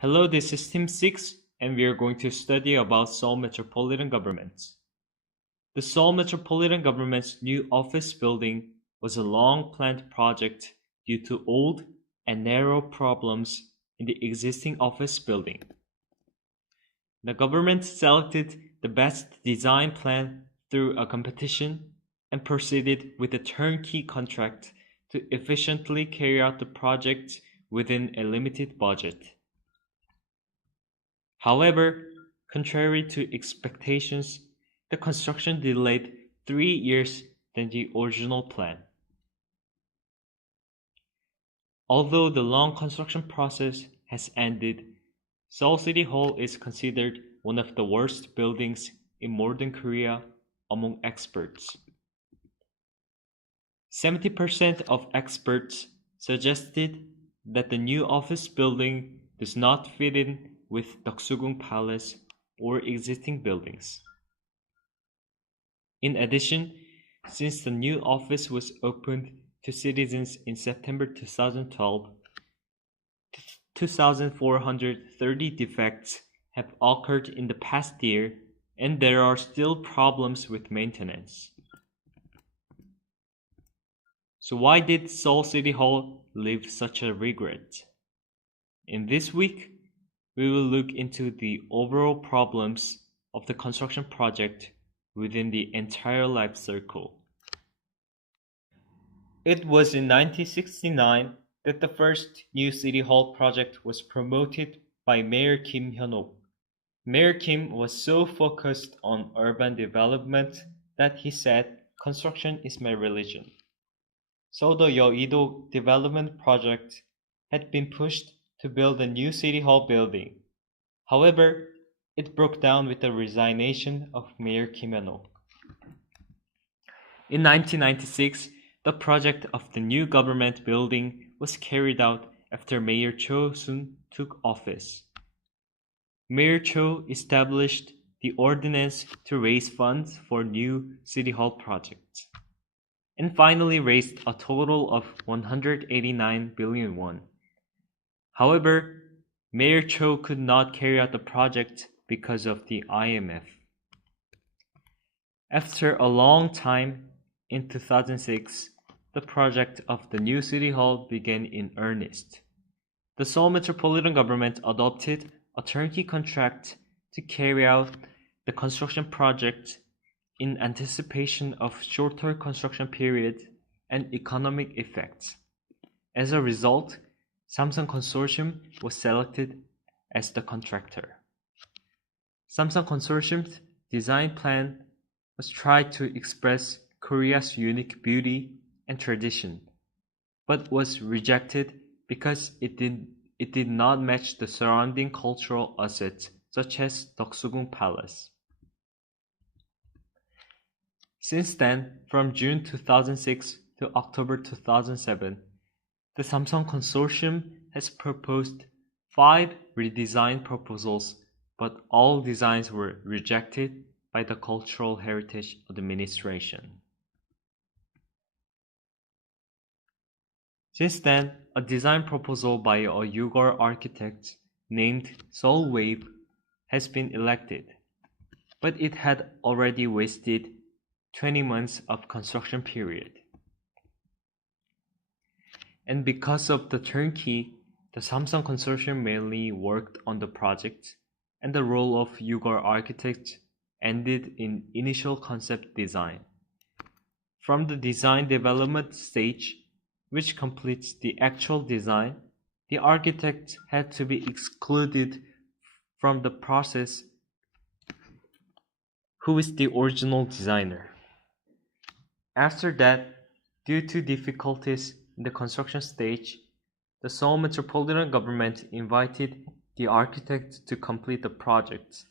Hello, this is Team 6, and we are going to study about Seoul Metropolitan Government. The Seoul Metropolitan Government's new office building was a long-planned project due to old and narrow problems in the existing office building. The government selected the best design plan through a competition and proceeded with a turnkey contract to efficiently carry out the project within a limited budget. However, contrary to expectations, the construction delayed 3 years than the original plan. Although the long construction process has ended, Seoul City Hall is considered one of the worst buildings in modern Korea among experts. 70% of experts suggested that the new office building does not fit in with Doksugung Palace or existing buildings. In addition, since the new office was opened to citizens in September 2012, 2,430 defects have occurred in the past year, and there are still problems with maintenance. So why did Seoul City Hall leave such a regret? In this week, we will look into the overall problems of the construction project within the entire life cycle. It was in 1969 that the first new City Hall project was promoted by Mayor Kim Hyun-ok. Mayor Kim was so focused on urban development that he said, "Construction is my religion." So the Yeouido development project had been pushed to build a new City Hall building. However, it broke down with the resignation of Mayor Kim Hyun-ok. In 1996, the project of the new government building was carried out after Mayor Cho Soon took office. Mayor Cho established the ordinance to raise funds for new City Hall projects, and finally raised a total of 189 billion won. However, Mayor Cho could not carry out the project because of the IMF. After a long time, in 2006, the project of the new City Hall began in earnest. The Seoul Metropolitan Government adopted a turnkey contract to carry out the construction project in anticipation of shorter construction period and economic effects. As a result, Samsung Consortium was selected as the contractor. Samsung Consortium's design plan was tried to express Korea's unique beauty and tradition, but was rejected because it did not match the surrounding cultural assets such as Doksugung Palace. Since then, from June 2006 to October 2007, the Samsung Consortium has proposed 5 redesign proposals, but all designs were rejected by the Cultural Heritage Administration. Since then, a design proposal by a Uyghur architect named Seoul Wave has been elected, but it had already wasted 20 months of construction period. And because of the turnkey, the Samsung Consortium mainly worked on the project, and the role of Uyghur architect ended in initial concept design. From the design development stage, which completes the actual design, the architect had to be excluded from the process, who is the original designer. After that, due to difficulties in the construction stage, the Seoul Metropolitan Government invited the architect to complete the project.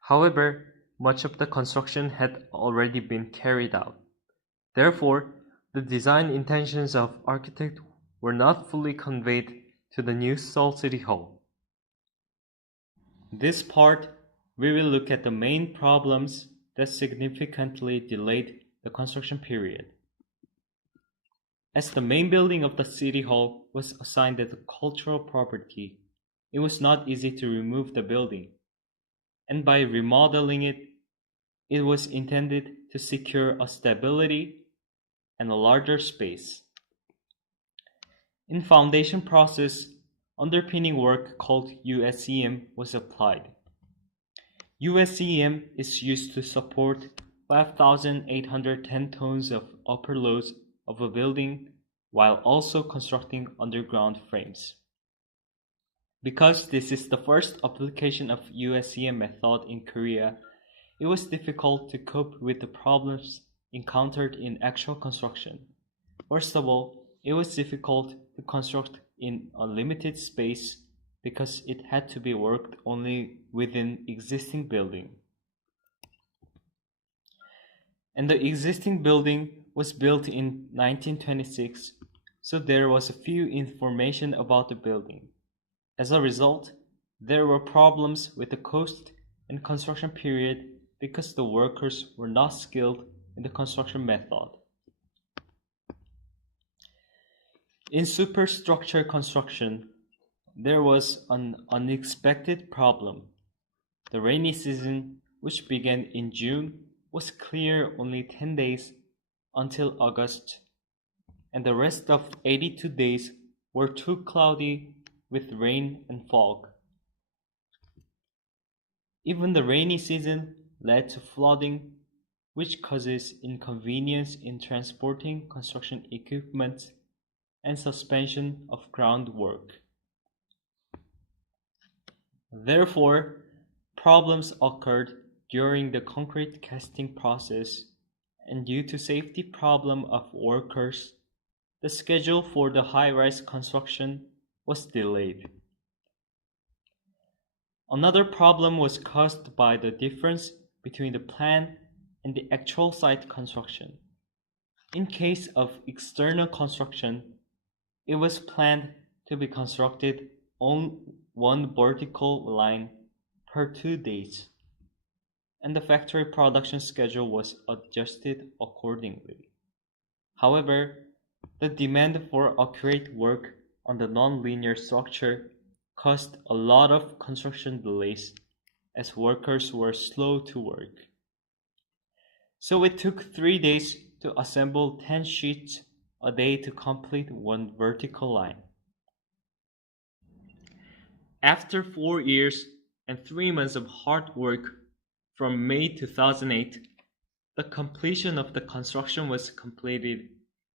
However, much of the construction had already been carried out. Therefore, the design intentions of architect were not fully conveyed to the new Seoul City Hall. This part, we will look at the main problems that significantly delayed the construction period. As the main building of the City Hall was assigned as a cultural property, it was not easy to remove the building, and by remodeling it, it was intended to secure a stability and a larger space. In foundation process, underpinning work called USEM was applied. USEM is used to support 5,810 tons of upper loads of a building while also constructing underground frames. Because this is the first application of USEM method in Korea, it was difficult to cope with the problems encountered in actual construction. First of all, it was difficult to construct in a limited space because it had to be worked only within existing building. And the existing building was built in 1926, so there was a few information about the building. As a result, there were problems with the cost and construction period because the workers were not skilled in the construction method. In superstructure construction, there was an unexpected problem. The rainy season, which began in June, was clear only 10 days until August, and the rest of 82 days were too cloudy with rain and fog. Even the rainy season led to flooding, which causes inconvenience in transporting construction equipment and suspension of groundwork. Therefore, problems occurred during the concrete casting process, and due to safety problem of workers, the schedule for the high-rise construction was delayed. Another problem was caused by the difference between the plan and the actual site construction. In case of external construction, it was planned to be constructed on one vertical line per 2 days, and the factory production schedule was adjusted accordingly. However, the demand for accurate work on the non-linear structure caused a lot of construction delays as workers were slow to work. So it took 3 days to assemble 10 sheets a day to complete one vertical line. After 4 years and 3 months of hard work from May 2008, the completion of the construction was completed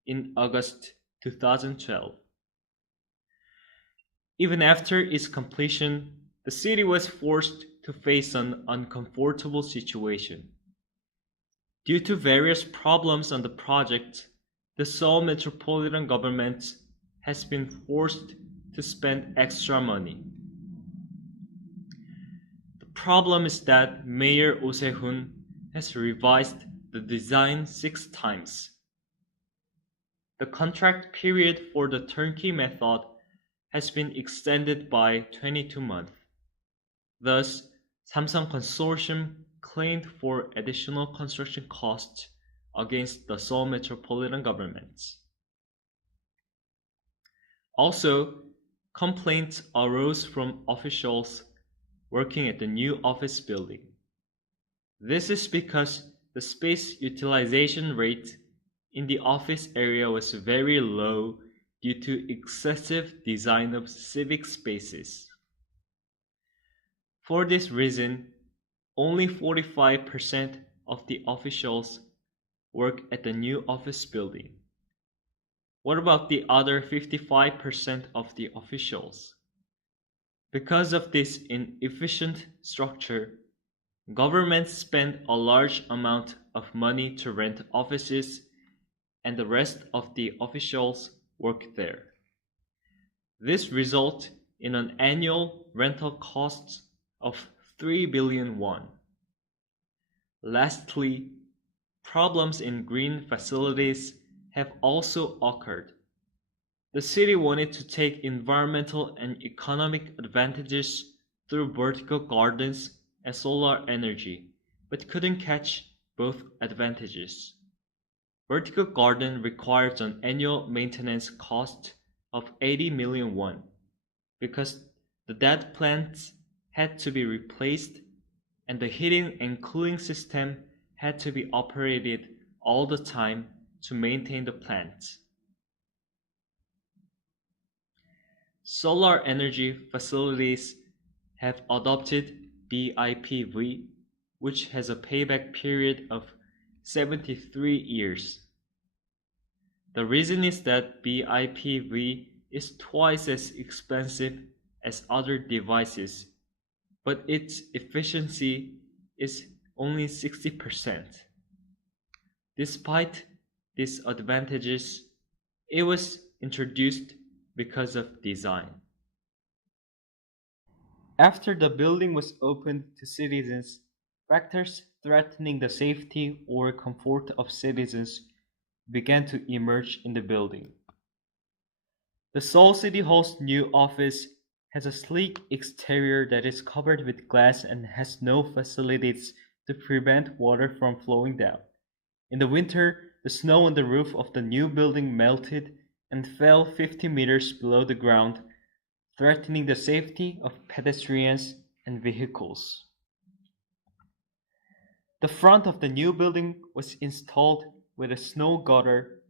in August 2012. Even after its completion, the city was forced to face an uncomfortable situation. Due to various problems on the project, the Seoul Metropolitan government has been forced to spend extra money. The problem is that Mayor Oh Se-hun has revised the design 6 times. The contract period for the turnkey method has been extended by 22 months. Thus, Samsung Consortium claimed for additional construction costs against the Seoul Metropolitan government. Also, complaints arose from officials working at the new office building. This is because the space utilization rate in the office area was very low due to excessive design of civic spaces. For this reason, only 45% of the officials work at the new office building. What about the other 55% of the officials? Because of this inefficient structure, governments spend a large amount of money to rent offices, and the rest of the officials work there. This results in an annual rental cost of 3 billion won. Lastly, problems in green facilities have also occurred. The city wanted to take environmental and economic advantages through vertical gardens and solar energy, but couldn't catch both advantages. Vertical garden requires an annual maintenance cost of 80 million won because The dead plants had to be replaced, and the heating and cooling system had to be operated all the time to maintain the plants. Solar energy facilities have adopted BIPV, which has a payback period of 73 years. The reason is that BIPV is twice as expensive as other devices, but its efficiency is only 60%. Despite these advantages, it was introduced because of design. After the building was opened to citizens, factors threatening the safety or comfort of citizens began to emerge in the building. The Seoul City Hall's new office has a sleek exterior that is covered with glass and has no facilities to prevent water from flowing down. In the winter, the snow on the roof of the new building melted and fell 50 meters below the ground, threatening the safety of pedestrians and vehicles. The front of the new building was installed with a snow gutter,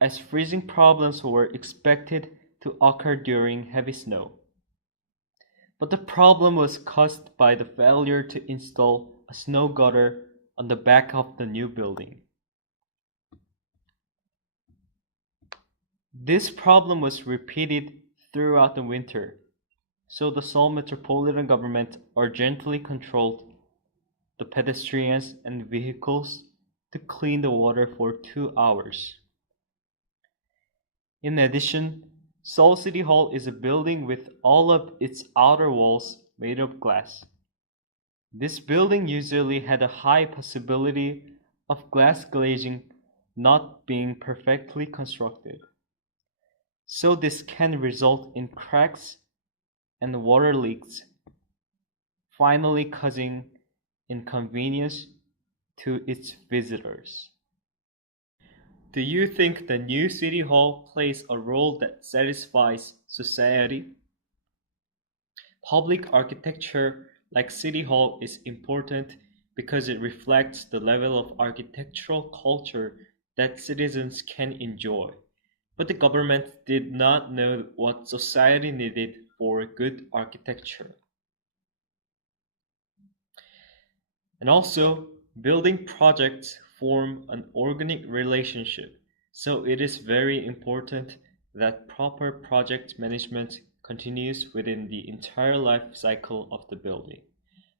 as freezing problems were expected to occur during heavy snow. But the problem was caused by the failure to install a snow gutter on the back of the new building. This problem was repeated throughout the winter, so the Seoul Metropolitan government urgently controlled the pedestrians and vehicles to clean the water for 2 hours. In addition, Seoul City Hall is a building with all of its outer walls made of glass. This building usually had a high possibility of glass glazing not being perfectly constructed. So this can result in cracks and water leaks, finally causing inconvenience to its visitors. Do you think the new City Hall plays a role that satisfies society? Public architecture like City Hall is important because it reflects the level of architectural culture that citizens can enjoy. But the government did not know what society needed for good architecture. And also, building projects form an organic relationship, so it is very important that proper project management continues within the entire life cycle of the building.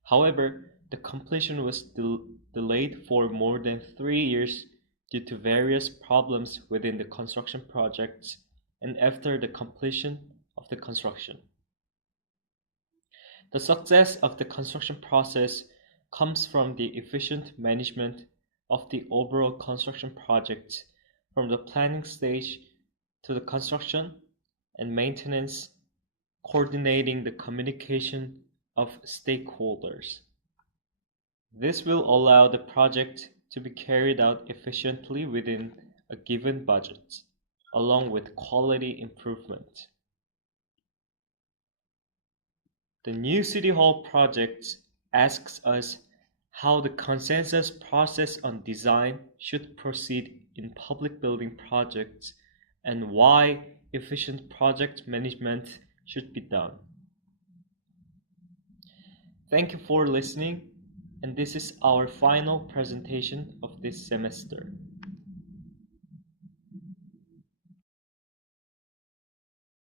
However, the completion was delayed for more than 3 years due to various problems within the construction projects and after the completion of the construction. The success of the construction process comes from the efficient management of the overall construction project from the planning stage to the construction and maintenance, coordinating the communication of stakeholders. This will allow the project to be carried out efficiently within a given budget, along with quality improvement. The new City Hall project asks us how the consensus process on design should proceed in public building projects and why efficient project management should be done. Thank you for listening, and this is our final presentation of this semester.